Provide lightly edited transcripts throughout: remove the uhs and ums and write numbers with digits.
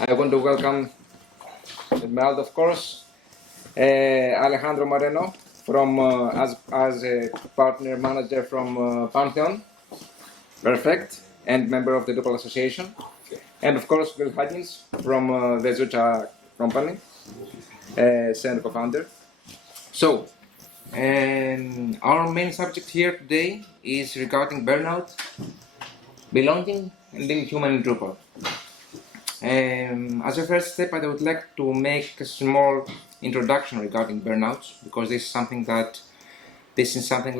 I want to welcome Esmeralda, of course, Alejandro Moreno from as a partner manager from Pantheon, perfect, and member of the Drupal Association, and of course Huggins from the Zoocha company, and co-founder. So, our main subject here today is regarding burnout, belonging, and being human in Drupal. As a first step, I would like to make a small introduction regarding burnouts, because this is something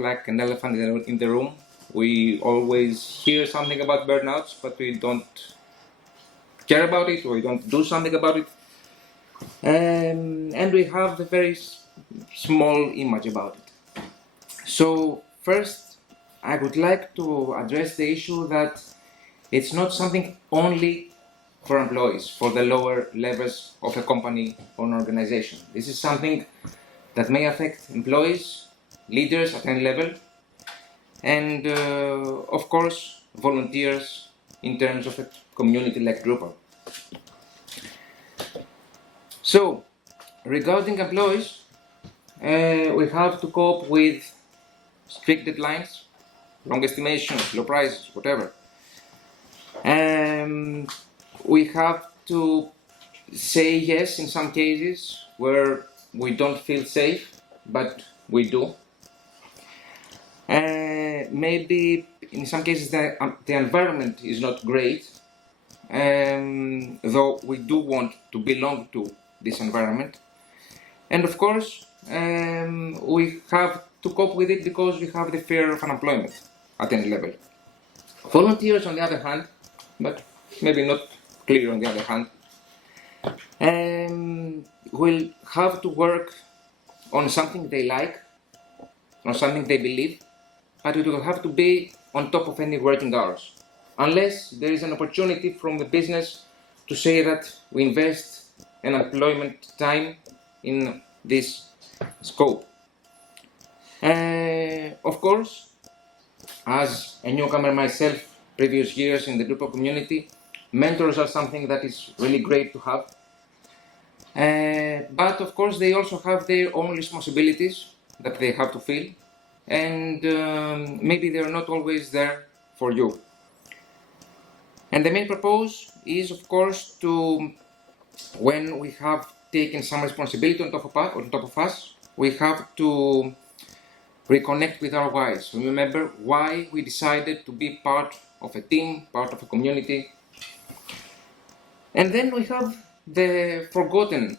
like an elephant in the room. We always hear something about burnouts, but we don't care about it, or we don't do something about it. And we have a very small image about it. So first, I would like to address the issue that it's not something only for employees, for the lower levels of a company or an organization. This is something that may affect employees, leaders at any level, and of course volunteers in terms of a community like Drupal. So, regarding employees, we have to cope with strict deadlines, long estimations, low prices, whatever. We have to say yes in some cases where we don't feel safe, but we do. Maybe in some cases the environment is not great, though we do want to belong to this environment. And of course, we have to cope with it because we have the fear of unemployment at any level. Volunteers, on the other hand, but maybe not clear on the other hand, will have to work on something they like, on something they believe, but it will have to be on top of any working hours, unless there is an opportunity from the business to say that we invest an employment time in this scope. Of course, as a newcomer myself, previous years in the Drupal community, mentors are something that is really great to have. But of course, they also have their own responsibilities that they have to fill, and maybe they're not always there for you. And the main purpose is, of course, to, when we have taken some responsibility on top of us, we have to reconnect with our whys. Remember why we decided to be part of a team, part of a community. And then we have the forgotten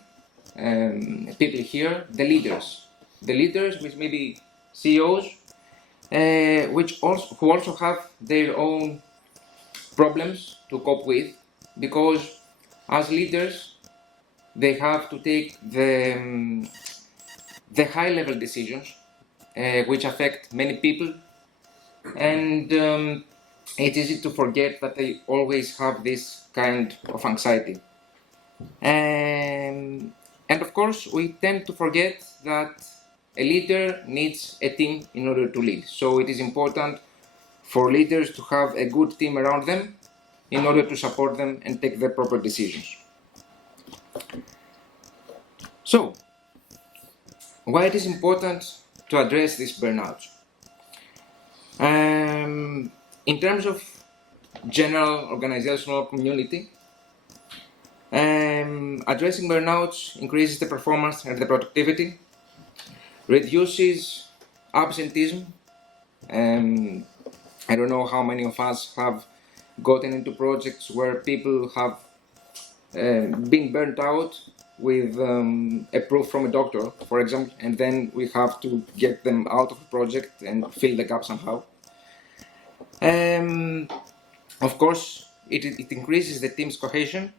people here, the leaders. The leaders, which may be CEOs, who also have their own problems to cope with, because as leaders, they have to take the high-level decisions, which affect many people, and it's easy to forget that they always have this kind of anxiety. And of course, we tend to forget that a leader needs a team in order to lead. So it is important for leaders to have a good team around them in order to support them and take the proper decisions. So, why it is important to address this burnout? In terms of general organizational community, addressing burnouts increases the performance and the productivity, reduces absenteeism. I don't know how many of us have gotten into projects where people have been burnt out with a proof from a doctor, for example, and then we have to get them out of the project and fill the gap somehow. Of course, it increases the team's cohesion,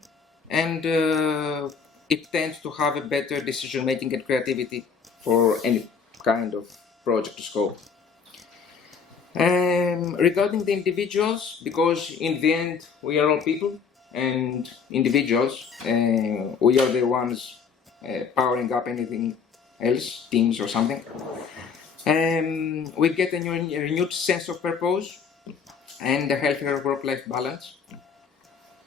and it tends to have a better decision-making and creativity for any kind of project to scope. Regarding the individuals, because in the end we are all people and individuals, we are the ones powering up anything else, teams or something. We get a renewed sense of purpose and a healthier work-life balance.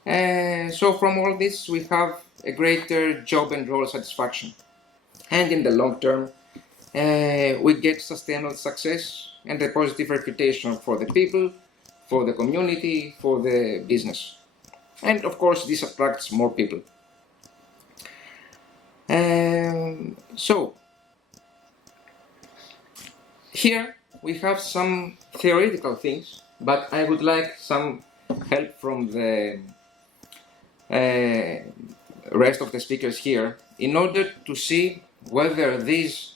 So from all this, we have a greater job and role satisfaction. And in the long term, we get sustainable success and a positive reputation for the people, for the community, for the business. And of course, this attracts more people. So, here we have some theoretical things, but I would like some help from the rest of the speakers here in order to see whether these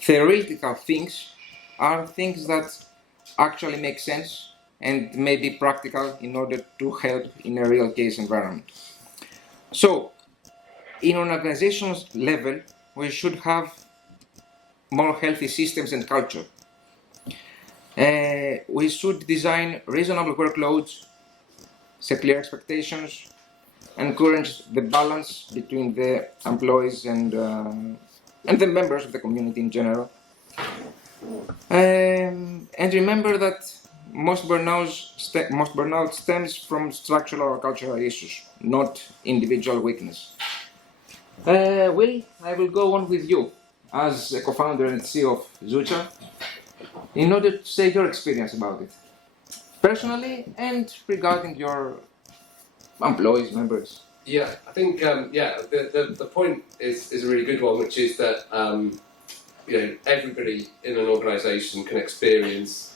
theoretical things are things that actually make sense and may be practical in order to help in a real case environment. So, in an organizational level, we should have more healthy systems and culture. We should design reasonable workloads, set clear expectations, encourage the balance between the employees and the members of the community in general. And remember that most burnout stems from structural or cultural issues, not individual weakness. Will, I will go on with you as a co-founder and CEO of Zoocha in order to say your experience about it, personally and regarding your employees, members. Yeah, I think the point is a really good one, which is that everybody in an organisation can experience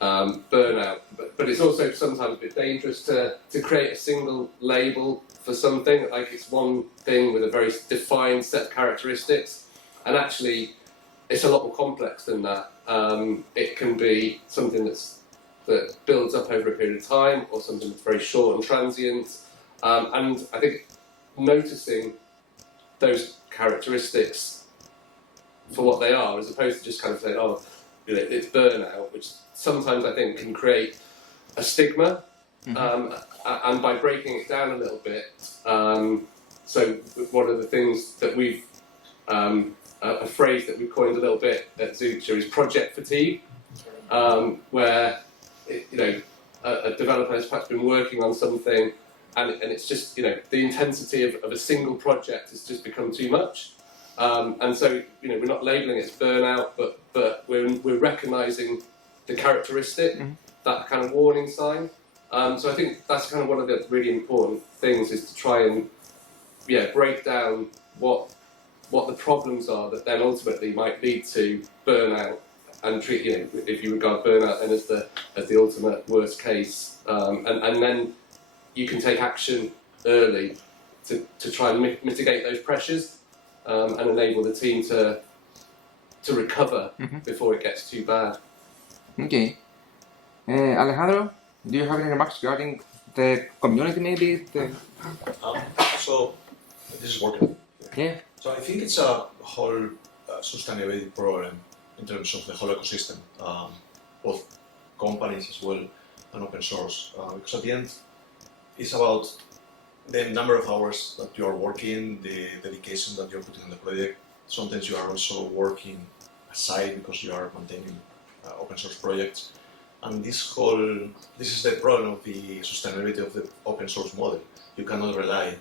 burnout, but it's also sometimes a bit dangerous to create a single label for something, like it's one thing with a very defined set of characteristics, and actually it's a lot more complex than that. It can be something that builds up over a period of time, or something that's very short and transient. And I think noticing those characteristics for what they are, as opposed to just kind of saying, oh, it's burnout, which sometimes I think can create a stigma. And by breaking it down a little bit, so one of the things that we've, a phrase that we've coined a little bit at Zoocha is project fatigue, where a developer has perhaps been working on something, and it's just, the intensity of a single project has just become too much. And so, we're not labelling it as burnout, but we're recognising the characteristic, that kind of warning sign. So I think that's kind of one of the really important things, is to try and break down what the problems are that then ultimately might lead to burnout, and treat, if you regard burnout then as the ultimate worst case, and then you can take action early to try and mitigate those pressures, and enable the team to recover before it gets too bad. Okay. Alejandro, do you have any remarks regarding the community, maybe? So, this is working. Yeah. So I think it's a whole sustainability problem in terms of the whole ecosystem, both companies as well and open source. Because at the end, it's about the number of hours that you are working, the dedication that you're putting in the project. Sometimes you are also working aside because you are maintaining open source projects. And this is the problem of the sustainability of the open source model. You cannot rely,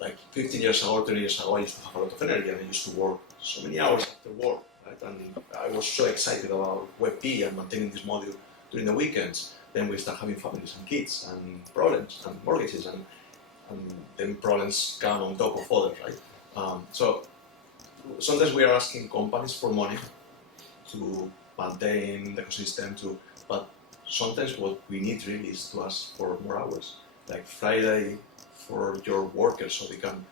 like 15 years ago, 20 years ago, I used to have a lot of energy and I used to work so many hours after work, right? And I was so excited about WebP and maintaining this module during the weekends. Then we start having families and kids and problems and mortgages, and then problems come on top of others, right? So sometimes we are asking companies for money to maintain the ecosystem, but sometimes what we need really is to ask for more hours, like Friday for your workers, so they can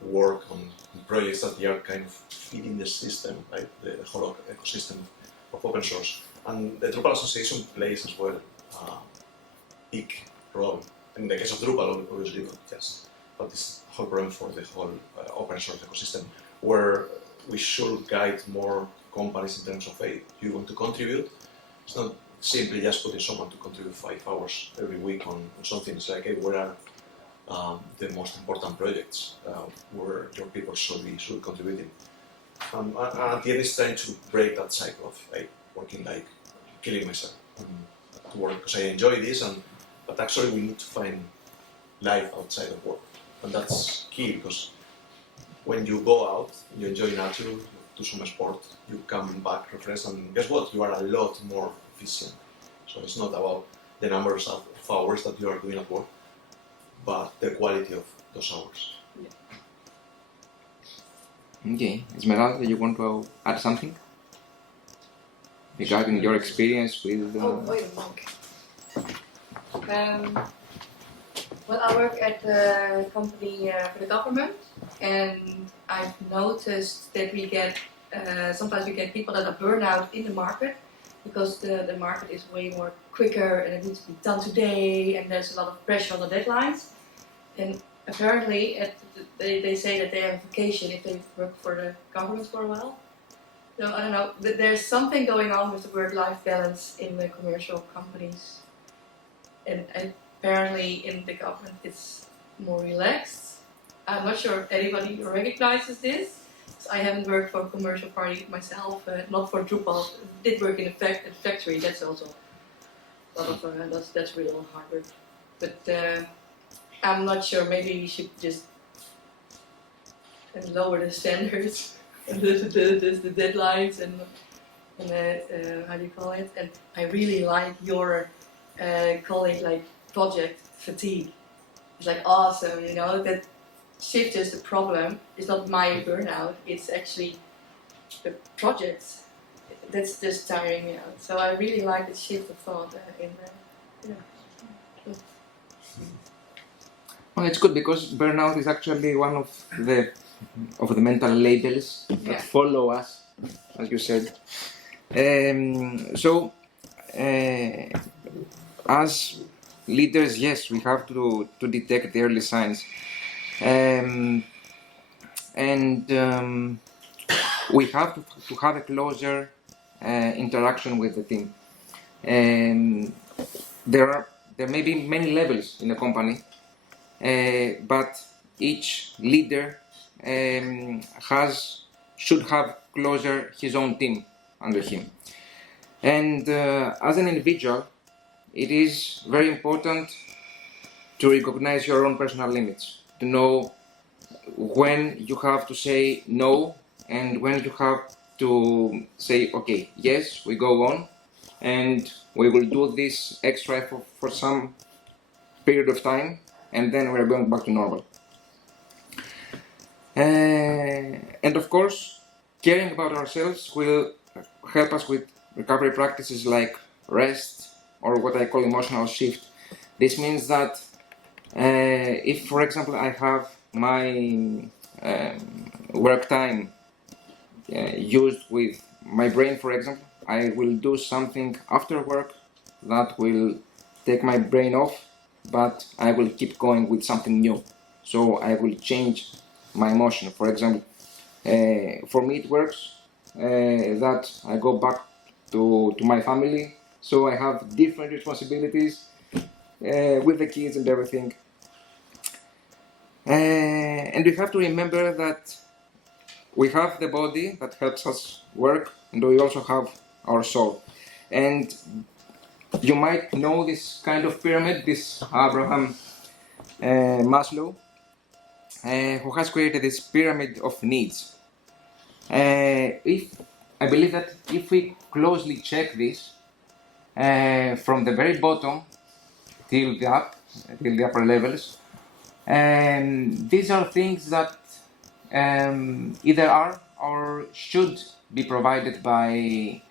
work on projects that they are kind of feeding the system, right? The whole ecosystem of open source. And the Drupal Association plays as well a big role. In the case of Drupal, obviously, but this whole problem for the whole open source ecosystem, where we should guide more companies in terms of, hey, you want to contribute? It's not simply just putting someone to contribute 5 hours every week on something. It's like, hey, where are the most important projects where your people should be contributing? And at the end, it's trying to break that cycle of working like killing myself to work, because I enjoy this, but actually we need to find life outside of work. And that's key, because when you go out, you enjoy nature, you do some sport, you come back refreshed, and guess what? You are a lot more efficient. So it's not about the numbers of hours that you are doing at work, but the quality of those hours. Okay, Esmeralda, you want to add something regarding your experience with? Wait a minute. Well, I work at a company for the government, and I've noticed that we get sometimes we get people that are burnout in the market because the market is way more quicker and it needs to be done today, and there's a lot of pressure on the deadlines. And apparently, they say that they have vacation if they work for the government for a while. So I don't know. There's something going on with the work-life balance in the commercial companies, and apparently in the government it's more relaxed. I'm not sure if anybody recognizes this. I haven't worked for a commercial party myself, not for Drupal. Did work in a factory. That's also a lot of that's real hard work. But I'm not sure. Maybe we should just lower the standards and the deadlines and how do you call it? And I really like your calling like project fatigue. It's like awesome, you know, that shift is the problem. It's not my burnout, it's actually the projects. That's just tiring me out. So I really like the shift of thought in there. Yeah. Well, it's good because burnout is actually one of the mental labels that follow us, as you said. As leaders, yes, we have to detect the early signs, and we have to have a closer interaction with the team. There may be many levels in a company, but each leader should have closer his own team under him. And as an individual, it is very important to recognize your own personal limits, to know when you have to say no and when you have to say, okay, yes, we go on and we will do this extra effort for some period of time and then we're going back to normal. And of course, caring about ourselves will help us with recovery practices like rest or what I call emotional shift. This means that if, for example, I have my work time used with my brain, for example, I will do something after work that will take my brain off, but I will keep going with something new. So I will change my emotion. For example, for me it works that I go back to my family, so I have different responsibilities with the kids and everything. And we have to remember that we have the body that helps us work, and we also have our soul. And you might know this kind of pyramid, this Abraham Maslow, who has created this pyramid of needs. I believe that if we closely check this, from the very bottom till the upper levels, these are things that either are or should be provided by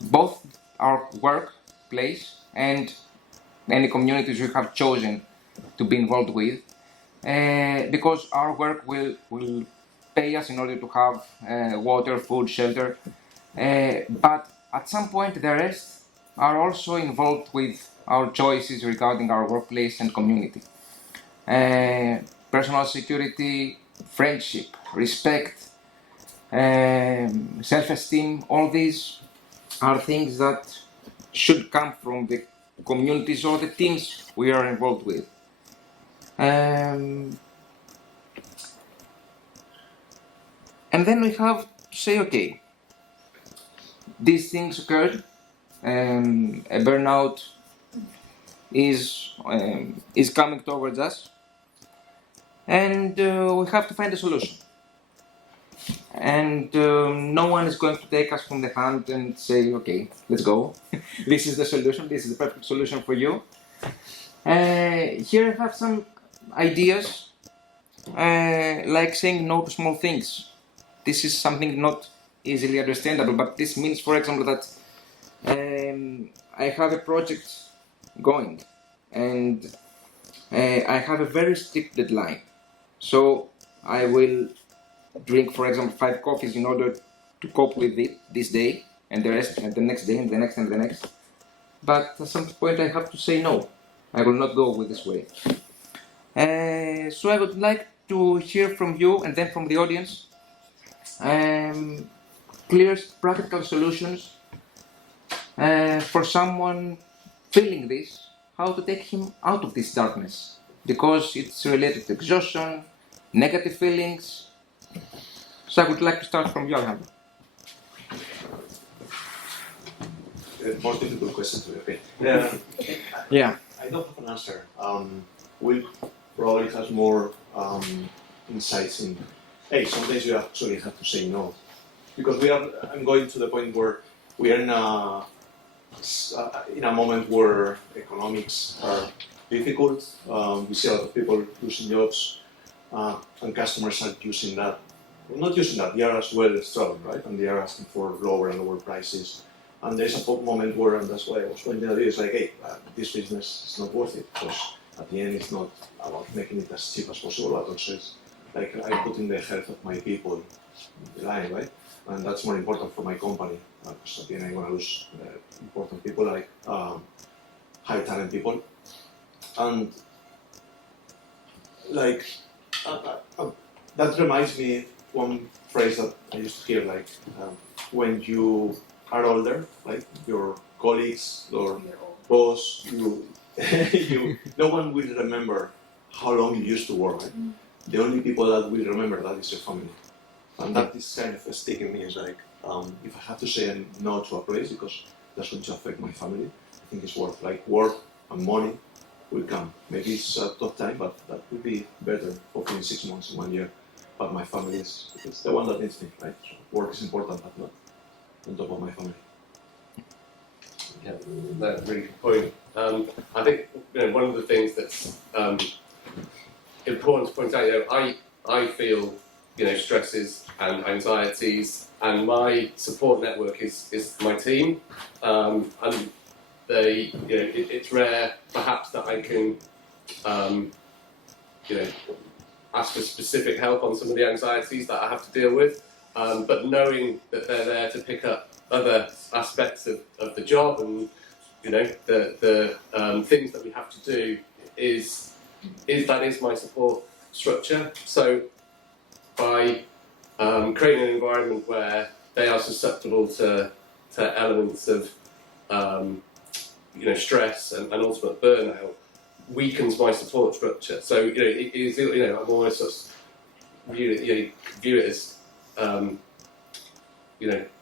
both our workplace and any communities we have chosen to be involved with, because our work will pay us in order to have water, food, shelter, but at some point the rest are also involved with our choices regarding our workplace and community. Personal security, friendship, respect, self-esteem, all these are things that should come from the communities or the teams we are involved with. And then we have to say, okay, these things occurred, a burnout is coming towards us, and we have to find a solution. And no one is going to take us from the hand and say, okay, let's go. This is the solution. This is the perfect solution for you. Here I have some ideas, like saying no to small things. This is something not easily understandable, but this means, for example, that I have a project going, and I have a very strict deadline. So I will drink, for example, 5 coffees in order to cope with it this day, and the rest, and the next day, and the next, and the next. But at some point I have to say no. I will not go with this way. So I would like to hear from you and then from the audience clear, practical solutions for someone feeling this, how to take him out of this darkness, because it's related to exhaustion, negative feelings. So I would like to start from you, Alejandro. More difficult question to be. Yeah. I don't have an answer. Will probably has more insights in. Hey, sometimes you actually have to say no, because I'm going to the point where we are in a moment where economics are difficult. We see a lot of people losing jobs, and customers are using that. Well, not using that. They are as well struggling, right? And they are asking for lower and lower prices. And there's a moment where, and that's why I was pointing out, it's like, hey, this business is not worth it, because at the end it's not about making it as cheap as possible, but also it's like I'm putting the health of my people in the line, right? And that's more important for my company, because at the end I'm going to lose important people, like high talent people. And like, that reminds me one phrase that I used to hear, like, when you are older, like your colleagues or boss, no one will remember how long you used to work. Right? The only people that will remember that is your family, and that is kind of sticking me. Is like, if I have to say no to a place because that's going to affect my family, I think it's worth. Like work and money will come. Maybe it's a tough time, but that will be better. Hopefully in 6 months, 1 year. But my family is the one that needs me. Right? So work is important, but not on top of my family. Yeah, that's a really good point. I think one of the things that's important to point out, I feel stresses and anxieties, and my support network is my team, and it's rare perhaps that I can ask for specific help on some of the anxieties that I have to deal with. But knowing that they're there to pick up other aspects of the job and the things that we have to do is my support structure. So by creating an environment where they are susceptible to elements of stress and ultimate burnout weakens my support structure. So it is I'm always sort of view it as I'm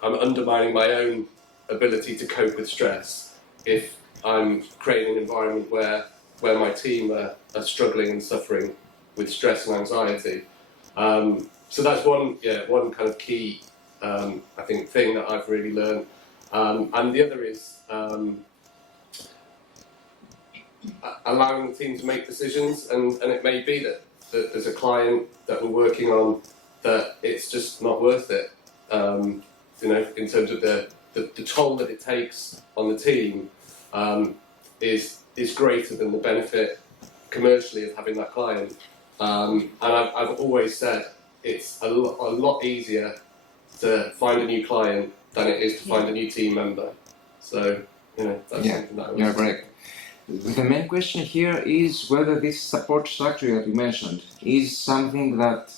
undermining my own ability to cope with stress if I'm creating an environment where my team are struggling and suffering with stress and anxiety. So that's one kind of key I think thing that I've really learned. And the other is allowing the team to make decisions, and it may be that there's a client that we're working on that it's just not worth it. In terms of the toll that it takes on the team is greater than the benefit commercially of having that client. And I've always said it's a lot easier to find a new client than it is to find a new team member. So that's something that I You're correct. The main question here is whether this support structure that you mentioned is something that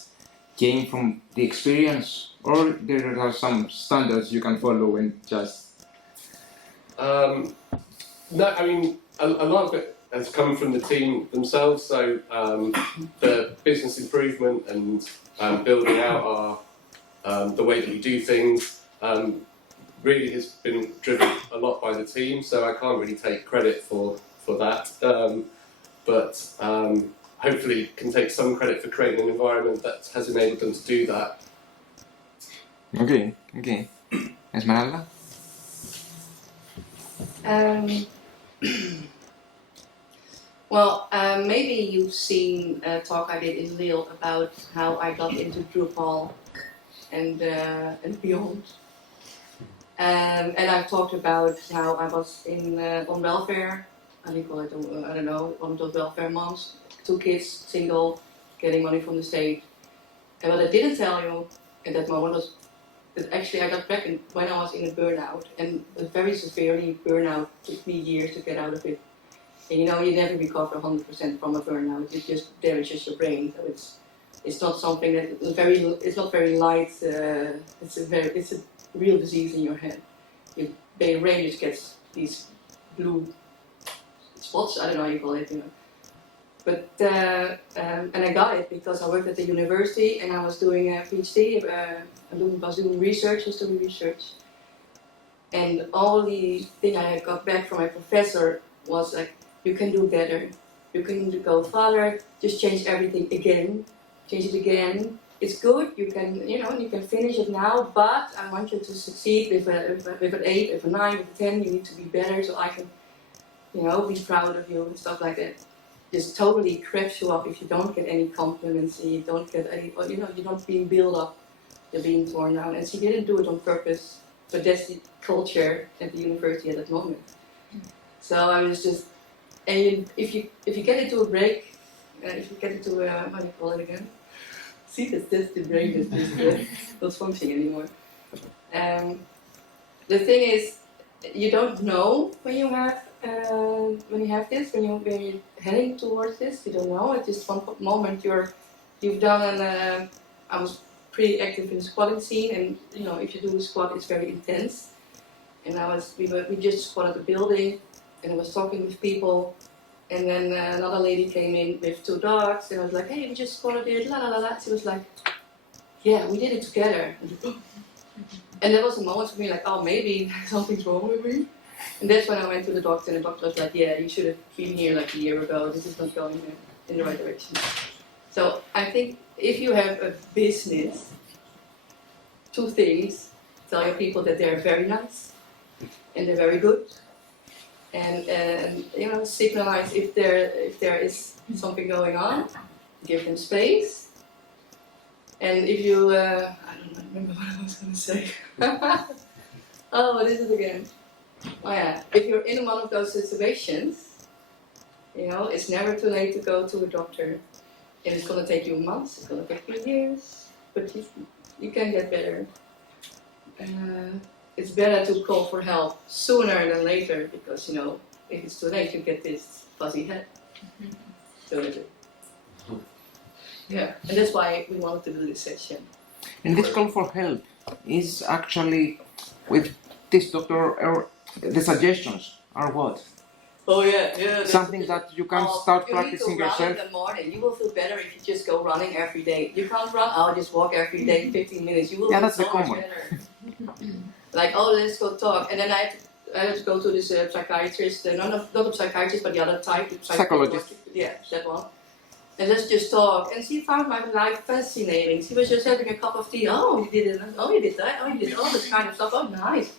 came from the experience, or there are some standards you can follow and just... No, I mean, a lot of it has come from the team themselves. So the business improvement and building out the way that we do things really has been driven a lot by the team. So I can't really take credit for for that, but hopefully can take some credit for creating an environment that has enabled them to do that. Okay. Esmeralda? Well, maybe you've seen a talk I did in Lille about how I got into Drupal and beyond. And I've talked about how I was on welfare. How do you call it? I don't know, one of those welfare moms, 2 kids, single, getting money from the state. And what I didn't tell you at that moment was that actually I got back when I was in a burnout, and a very severely burnout. Took me years to get out of it. And you know, you never recover 100% from a burnout. It just damages your brain. So it's not something that it's not very light. It's a real disease in your head. Your brain just gets these blue spots. I don't know how you call it, you know. But and I got it because I worked at the university and I was doing a PhD. I was doing research, and all the thing I got back from my professor was like, you can do better. You can go farther. Just change everything again. Change it again. It's good. You can finish it now. But I want you to succeed with an 8, with a 9, with a 10. You need to be better, so I can, be proud of you and stuff like that. Just totally cracks you up if you don't get any compliments and you don't get any, you're not being built up. You're being torn down. And she didn't do it on purpose, but that's the culture at the university at that moment. So I was just. And if you get into a break, if you get into how do you call it again? See, that's the brain is not functioning anymore. The thing is, you don't know when you have this, when you're heading towards this. You don't know. At just one moment, you've done I was pretty active in the squatting scene, and if you do a squat, it's very intense. And we just squatted the building. And I was talking with people, and then another lady came in with 2 dogs, and I was like, hey, we just squatted it, la la la la. She was like, yeah, we did it together. And that was a moment for me, like, oh, maybe something's wrong with me. And that's when I went to the doctor, and the doctor was like, yeah, you should have been here like a year ago. This is not going in the right direction. So I think if you have a business, 2 things: tell your people that they're very nice and they're very good. And signalize if there is something going on, give them space. And if you, I don't remember what I was going to say. Oh, what is it again? Oh yeah, if you're in one of those situations, it's never too late to go to a doctor. And it's going to take you months, it's going to take you years, but you can get better. It's better to call for help sooner than later, because if it's too late, you get this fuzzy head. Yeah, and that's why we wanted to do this session. And this call for help is actually with this doctor, or the suggestions are what? Oh yeah. Something that you can start practicing yourself. yourself. In the morning, you will feel better if you just go running every day. You can't run. I'll just walk every day, 15 minutes. You will feel that's so the much common. better. Like, oh, let's go talk. And then I had to go to this psychiatrist, not a psychiatrist, but the other type. Psychologist. Yeah, that one. And let's just talk. And she found my life fascinating. She was just having a cup of tea. Oh, you did it. Oh, you did that. Oh, you did all this kind of stuff. Oh, nice.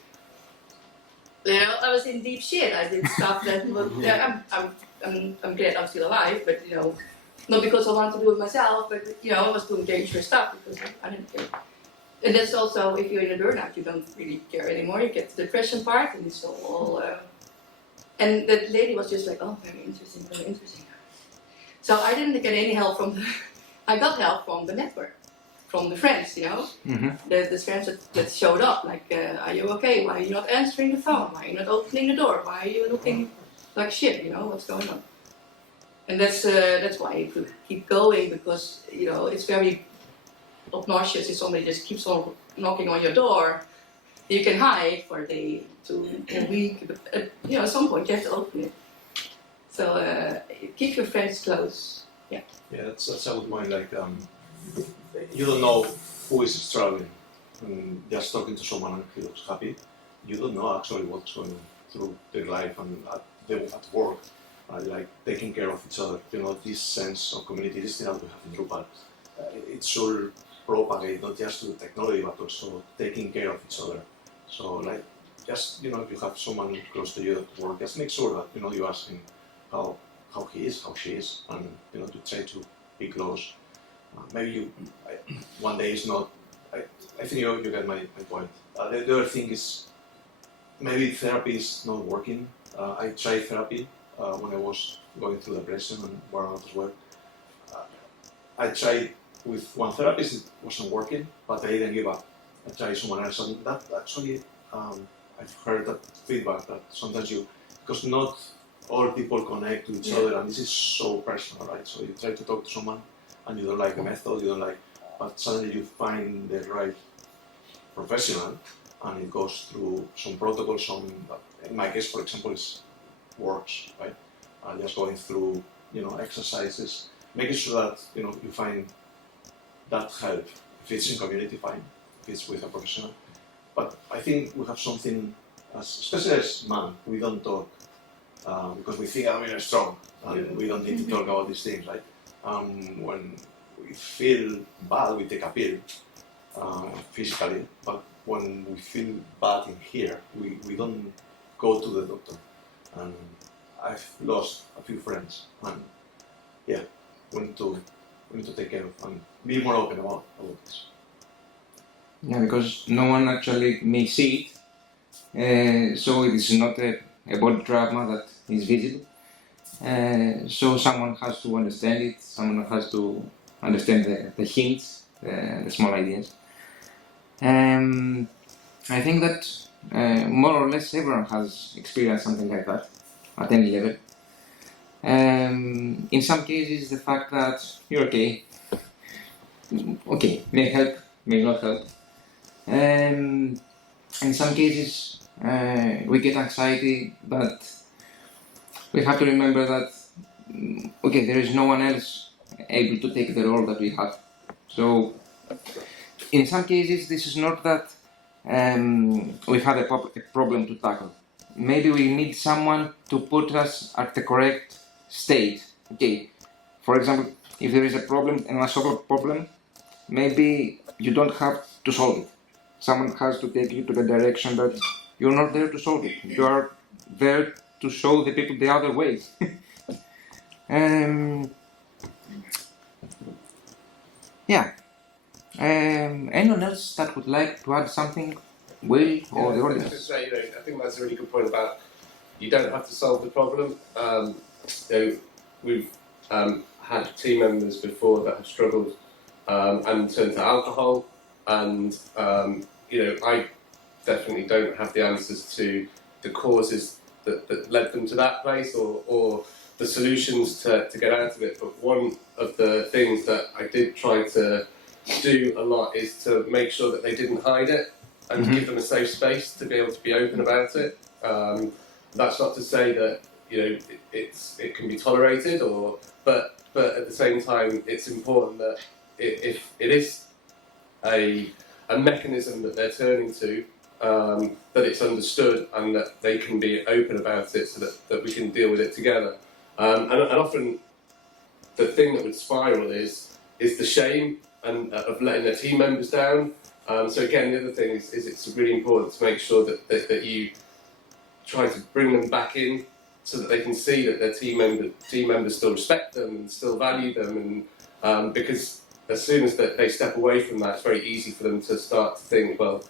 I was in deep shit. I did stuff that was, I'm glad I'm still alive, but not because I wanted to do it myself, but I was doing dangerous stuff because I didn't care. And that's also, if you're in a burnout, you don't really care anymore. You get the depression part, and it's all. And that lady was just like, oh, very interesting, very interesting. So I didn't get any help from I got help from the network, from the friends, Mm-hmm. The friends that showed up, like, are you okay? Why are you not answering the phone? Why are you not opening the door? Why are you looking like shit? What's going on? And that's why you could keep going, because it's very obnoxious if somebody just keeps on knocking on your door. You can hide for a day to a week, but at some point you have to open it. So keep your friends close. Yeah. Yeah, that's a good point. Like, you don't know who is struggling. Just talking to someone and he looks happy, you don't know actually what's going through their life and at work. like taking care of each other. You know, this sense of community, this thing that we have in Drupal, it should propagate not just to the technology but also taking care of each other. So like, just, you know, if you have someone close to you at work, just make sure that, you know, you ask him how he is, how she is, and, you know, to try to be close. Maybe one day is not, I think you get my point. The other thing is, maybe therapy is not working. I tried therapy when I was going through depression and burnout as well. I tried with one therapist, it wasn't working, but I didn't give up. I tried someone else, and that actually, I've heard that feedback that sometimes because not all people connect to each other, and this is so personal, right? So you try to talk to someone, and you don't like the method, you don't like, but suddenly you find the right professional, and it goes through some protocols, in my case, for example, is works, right? Just going through, you know, exercises, making sure that, you know, you find that help. If it's in community, fine. If it's with a professional. But I think we have something, especially as man, we don't talk because we think we're strong and we don't need to talk about these things, right? When we feel bad, we take a pill physically, but when we feel bad in here, we don't go to the doctor. And I've lost a few friends, and yeah, we need to take care of and be more open about this. Yeah, because no one actually may see it, so it is not a body trauma that is visible. So someone has to understand it, someone has to understand the hints, the small ideas. I think that more or less everyone has experienced something like that at any level. In some cases, the fact that you're okay, may help, may not help. In some cases, we get anxiety, but we have to remember that, there is no one else able to take the role that we have. So, in some cases, this is not that we have a problem to tackle. Maybe we need someone to put us at the correct state. Okay, for example, if there is a problem and a solve a problem, maybe you don't have to solve it. Someone has to take you to the direction that you're not there to solve it. You are there to show the people the other way. Anyone else that would like to add something? Will or the audience? I think that's a really good point about you don't have to solve the problem. We've had team members before that have struggled and turned to alcohol, and I definitely don't have the answers to the causes that led them to that place or the solutions to get out of it. But one of the things that I did try to do a lot is to make sure that they didn't hide it and to give them a safe space to be able to be open about it. That's not to say that it can be tolerated, but at the same time, it's important that if it is a mechanism that they're turning to, that it's understood and that they can be open about it, so that we can deal with it together. And often, the thing that would spiral is the shame and of letting their team members down. So again, the other thing is it's really important to make sure that you try to bring them back in, so that they can see that their team members still respect them and still value them, and because as soon as they step away from that, it's very easy for them to start to think, well,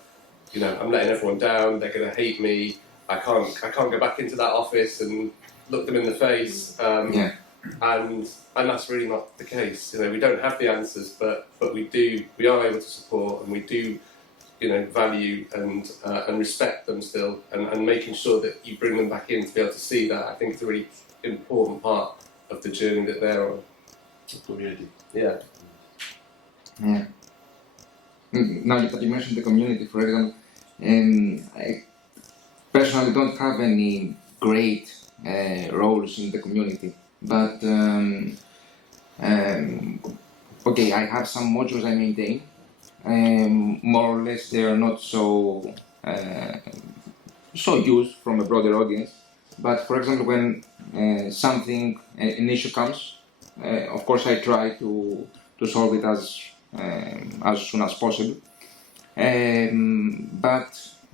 I'm letting everyone down. They're going to hate me. I can't go back into that office and look them in the face. And that's really not the case. We don't have the answers, but we are able to support, and we do value and respect them still, and making sure that you bring them back in to be able to see that. I think it's a really important part of the journey that they're on. The community. Yeah. Now that you mentioned the community, for example, I personally don't have any great roles in the community, but I have some modules I maintain. More or less, they are not so used from a broader audience. But for example, when an issue comes, of course I try to solve it as soon as possible. But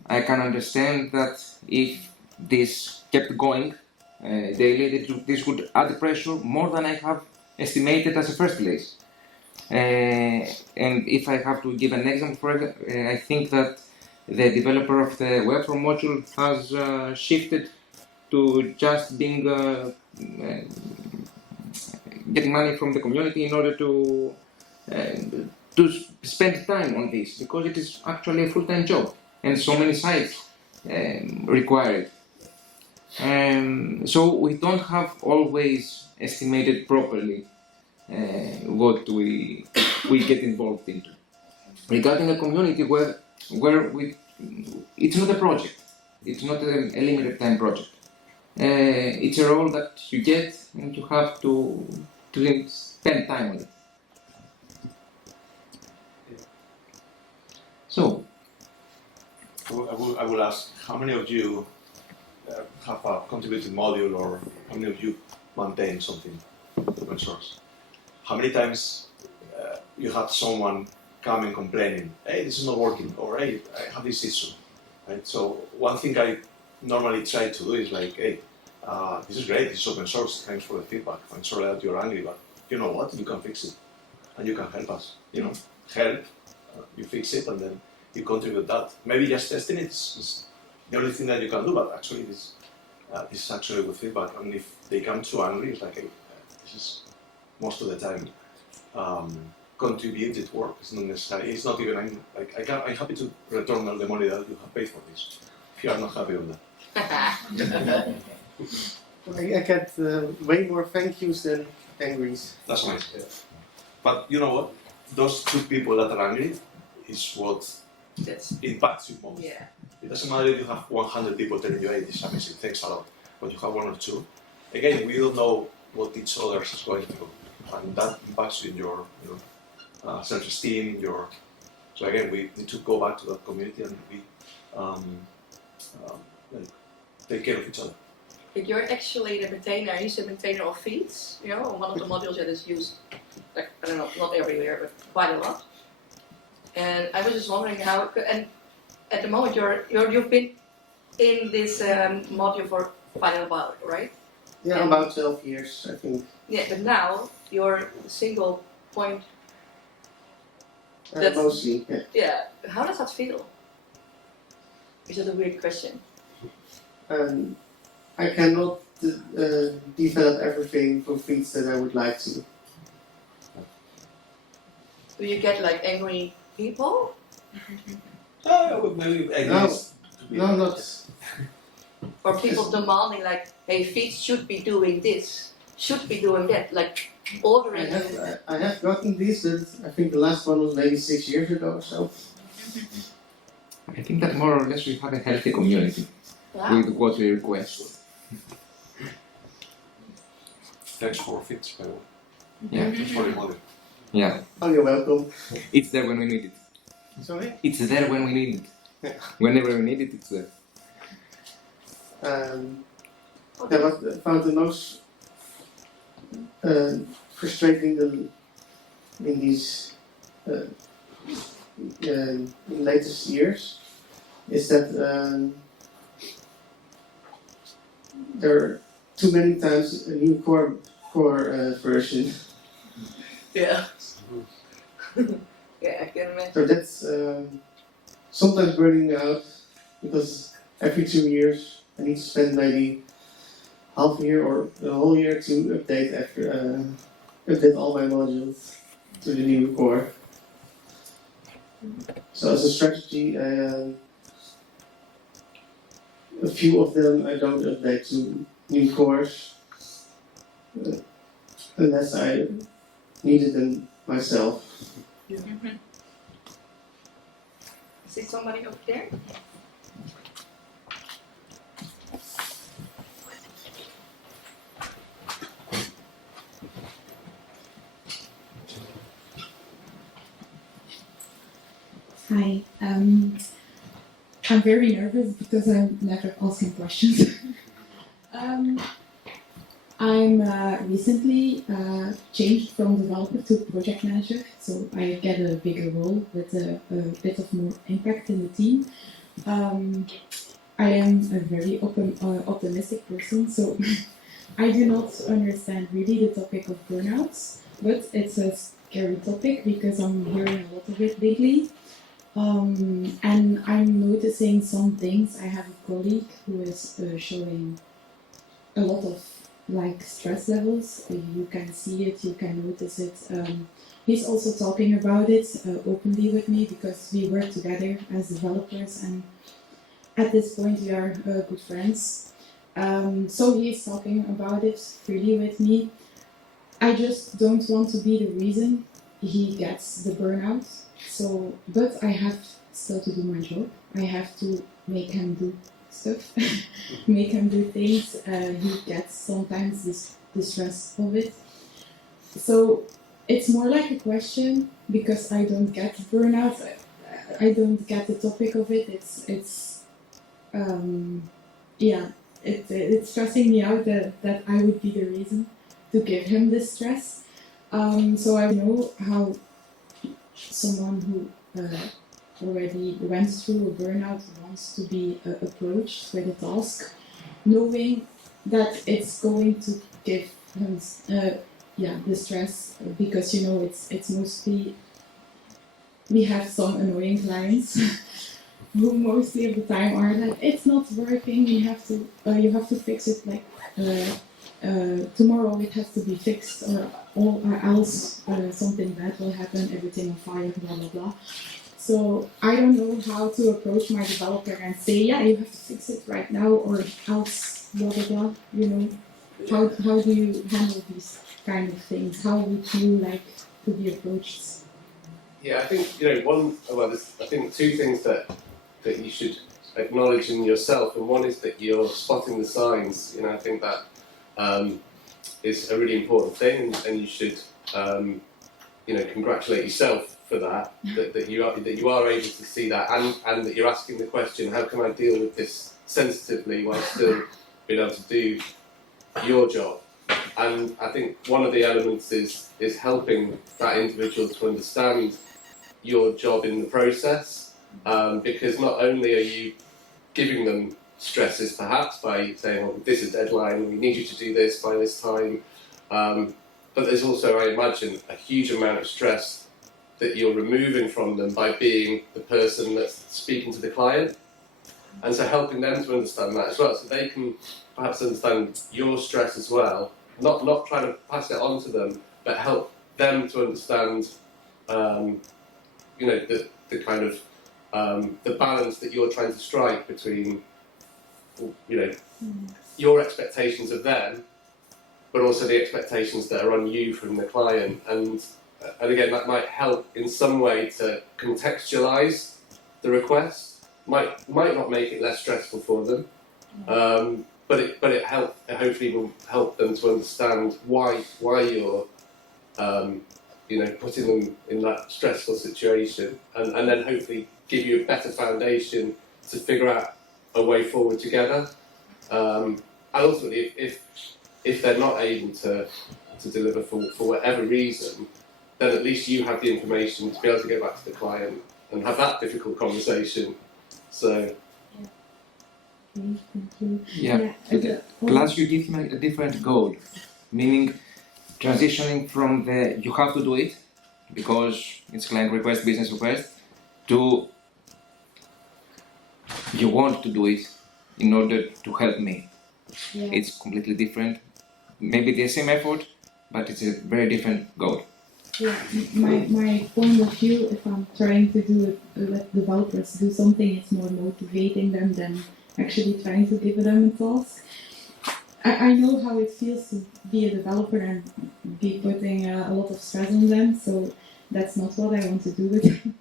I can understand that if this kept going daily, this would add pressure more than I have estimated as a first place. And if I have to give an example for it, I think that the developer of the webform module has shifted to just being getting money from the community in order to spend time on this, because it is actually a full-time job and so many sites require it. So we don't have always estimated properly what we get involved into. Regarding a community where it's not a project, it's not a limited time project. It's a role that you get and you have to spend time on it. So, I will ask, how many of you have a contributed module, or how many of you maintain something open source? How many times you had someone come and complaining, hey, this is not working, or hey, I have this issue, right? So one thing I normally try to do is like, hey, this is great, this is open source, thanks for the feedback, I'm sorry that you're angry, but you know what, you can fix it, and you can help us, help, you fix it, and then you contribute that. Maybe just testing it is the only thing that you can do, but actually this is actually good feedback, and if they come too angry, it's like, hey, this is most of the time contributed work. It's not necessary. It's not even like I'm happy to return all the money that you have paid for this. If you are not happy with that. I get way more thank yous than angries. That's nice. Yeah. But you know what? Those two people that are angry is what impacts you most. Yeah. It doesn't matter if you have 100 people telling you, hey, this is amazing, thanks a lot. But you have one or two. Again, we don't know what each other is going through. And that impacts in your self-esteem, so again, we need to go back to that community and we take care of each other. But you're actually the maintainer, he's the maintainer of feeds, one of the modules that is used, like, I don't know, not everywhere, but quite a lot. And I was just wondering how, and at the moment you've been in this module for quite a while, right? Yeah, and about 12 years, I think. Yeah, but now you're single point. Mostly, yeah. Yeah, how does that feel? Is that a weird question? I cannot develop everything for feeds that I would like to. Do you get like angry people? Maybe No, not. Or people demanding like, hey, feeds should be doing this, should be doing that, like ordering. I have gotten these, but I think the last one was maybe 6 years ago or so. I think that more or less we have a healthy community with what we request. Thanks for fits, by the way. Yeah. Thanks for your model. Yeah. Oh, you're welcome. It's there when we need it. Sorry? It's there when we need it. Whenever we need it, it's there. I found the most frustrating in these latest years is that there are too many times a new core version. Yeah. Yeah, I can imagine. So that's sometimes burning me out, because every 2 years I need to spend maybe half a year or a whole year to update all my modules to the new core. So as a strategy, a few of them I don't update to new cores unless I needed them myself. Mm-hmm. Is it somebody over there? Hi, I'm very nervous because I'm never asking questions. I'm recently changed from developer to project manager, so I get a bigger role with a bit of more impact in the team. I am a very optimistic person, so I do not understand really the topic of burnouts, but it's a scary topic because I'm hearing a lot of it lately. And I'm noticing some things. I have a colleague who is showing a lot of stress levels. You can see it, you can notice it. He's also talking about it openly with me because we work together as developers, and at this point we are good friends. So he's talking about it freely with me. I just don't want to be the reason he gets the burnout. So, but I have still to do my job. I have to make him do stuff, make him do things. He gets sometimes the stress of it. So it's more like a question because I don't get burnout. I don't get the topic of it. It's stressing me out that I would be the reason to give him this stress. So I know how someone who already went through a burnout wants to be approached with a task, knowing that it's going to give him the stress, because it's mostly, we have some annoying clients who mostly of the time are like, it's not working, you have to fix it tomorrow, it has to be fixed, or else something bad will happen, everything on fire, blah blah blah. So I don't know how to approach my developer and say, yeah, you have to fix it right now, or else blah blah blah. How do you handle these kind of things? How would you like to be approached? Yeah, I think there's I think two things that you should acknowledge in yourself, and one is that you're spotting the signs. I think that is a really important thing, and you should congratulate yourself for that you are able to see that, and that you're asking the question, how can I deal with this sensitively while still being able to do your job? And I think one of the elements is helping that individual to understand your job in the process, because not only are you giving them stresses perhaps by saying, oh, this is deadline, we need you to do this by this time, but there's also, I imagine, a huge amount of stress that you're removing from them by being the person that's speaking to the client, and so helping them to understand that as well, so they can perhaps understand your stress as well, not trying to pass it on to them, but help them to understand the kind of the balance that you're trying to strike between your expectations of them, but also the expectations that are on you from the client. And again, that might help in some way to contextualize the request. Might not make it less stressful for them, but it hopefully will help them to understand why you're putting them in that stressful situation, and then hopefully give you a better foundation to figure out a way forward together. And ultimately, if they're not able to deliver for whatever reason, then at least you have the information to be able to go back to the client and have that difficult conversation. So. Yeah. Plus, you give him a different goal, meaning transitioning from the you have to do it because it's client request, business request, to you want to do it in order to help me. Yeah. It's completely different. Maybe the same effort, but it's a very different goal. Yeah, my point of view, if I'm trying to let developers do something, it's more motivating them than actually trying to give them a task. I know how it feels to be a developer and be putting a lot of stress on them, so that's not what I want to do with them.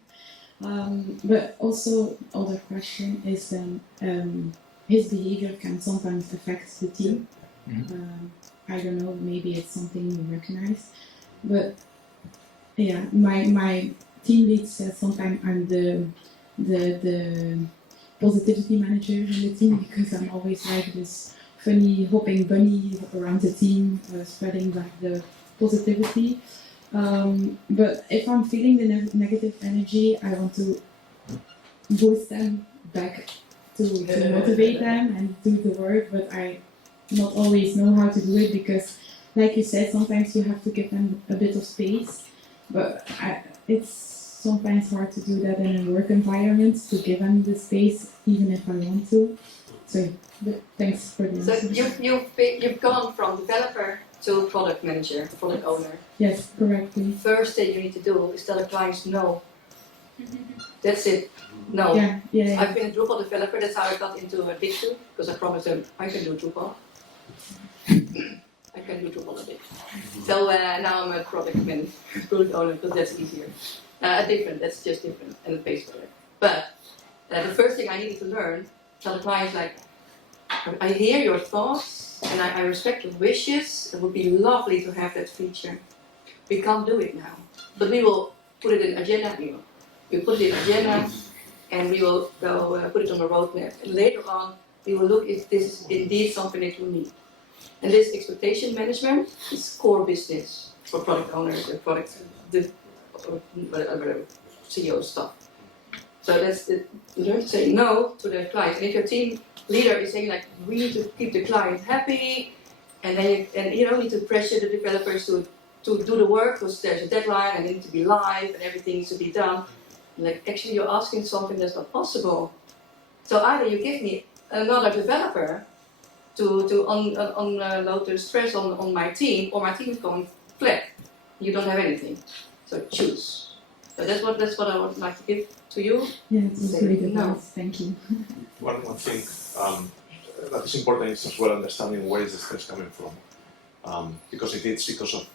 But also, other question is his behavior can sometimes affect the team. Mm-hmm. I don't know, maybe it's something you recognize, but yeah, my team lead says sometimes I'm the positivity manager in the team because I'm always like this funny hopping bunny around the team, spreading like the positivity. But if I'm feeling the negative energy, I want to boost them back to motivate them and do the work, but I not always know how to do it because, like you said, sometimes you have to give them a bit of space, but it's sometimes hard to do that in a work environment, to give them the space even if I want to. So thanks for this. So you've gone from developer to product manager, product owner. Yes, correctly. First thing you need to do is tell the clients no. That's it. No. Yeah. I've been a Drupal developer, that's how I got into Dictu, because I promised them I can do Drupal. I can do Drupal a bit. So now I'm a product owner, because that's easier. That's just different, and it pays better. But the first thing I needed to learn, tell the clients like, I hear your thoughts, and I respect your wishes. It would be lovely to have that feature. We can't do it now, but we will put it in agenda. We put it in agenda, and we will go put it on the roadmap. And later on, we will look if this is indeed something that you need. And this expectation management is core business for product owners and CEO stuff. So that's it. You learn to say no to the client. And if your team leader is saying like, we need to keep the client happy, and then you need to pressure the developers to do the work because there's a deadline and it needs to be live and everything needs to be done. Like actually you're asking something that's not possible. So either you give me another developer to unload the stress on my team, or my team is going flat. You don't have anything. So choose. So that's what I would like to give to you. Yeah, it's really good. No. Thank you. One thing that is important is as well understanding where is the stress coming from. Because if it's because of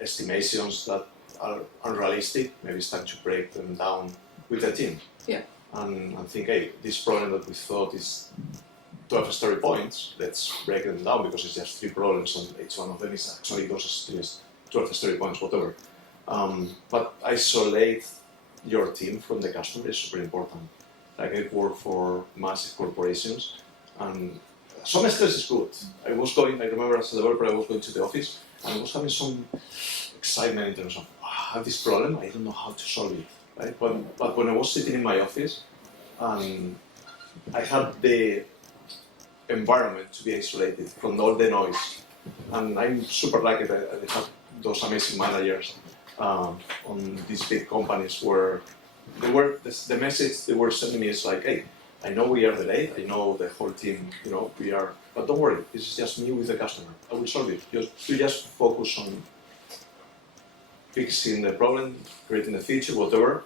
estimations that are unrealistic, maybe it's time to break them down with the team. Yeah. And think, hey, this problem that we thought is 12 story points, let's break them down because it's just 3 problems and each one of them is actually those 12 story points, whatever. But isolate your team from the customer is super important. Like I work for massive corporations and some stress is good. I remember as a developer I was going to the office and I was having some excitement in terms of, I have this problem, I don't know how to solve it. Right? But when I was sitting in my office, I had the environment to be isolated from all the noise. And I'm super lucky that I have those amazing managers on these big companies where the message they were sending me is like, hey, I know we are delayed, I know the whole team, we are, but don't worry, this is just me with the customer. I will solve it. You just focus on fixing the problem, creating the feature, whatever.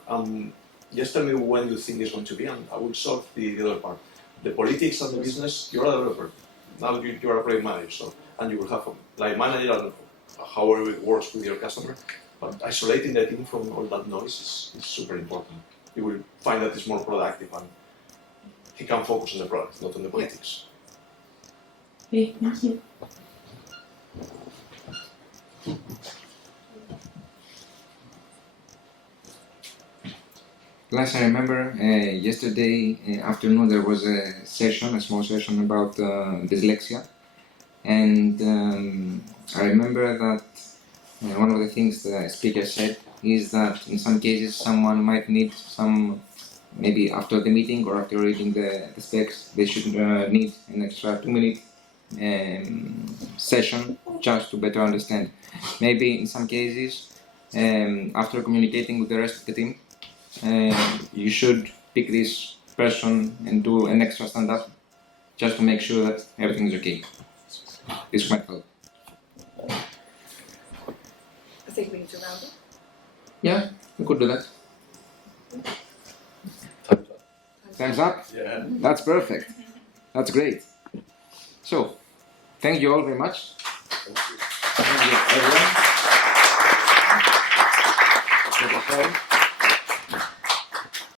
Just tell me when you think it's going to be, and I will solve the other part. The politics and the business, you're a developer. Now you're a project manager, so, and you will have a line manager and however it works with your customer. But isolating the team from all that noise is super important. You will find that it's more productive and he can focus on the product, not on the politics. Okay, thank you. Last I remember, yesterday afternoon there was a small session about dyslexia, and I remember that one of the things the speaker said is that in some cases someone might need maybe after the meeting or after reading the specs, they should need an extra 2-minute session just to better understand. Maybe in some cases, after communicating with the rest of the team, you should pick this person and do an extra stand-up just to make sure that everything is okay. This might help. I think we need to round it. Yeah, we could do that. Time's up? Yeah. That's perfect. That's great. So, thank you all very much. Thank you, everyone.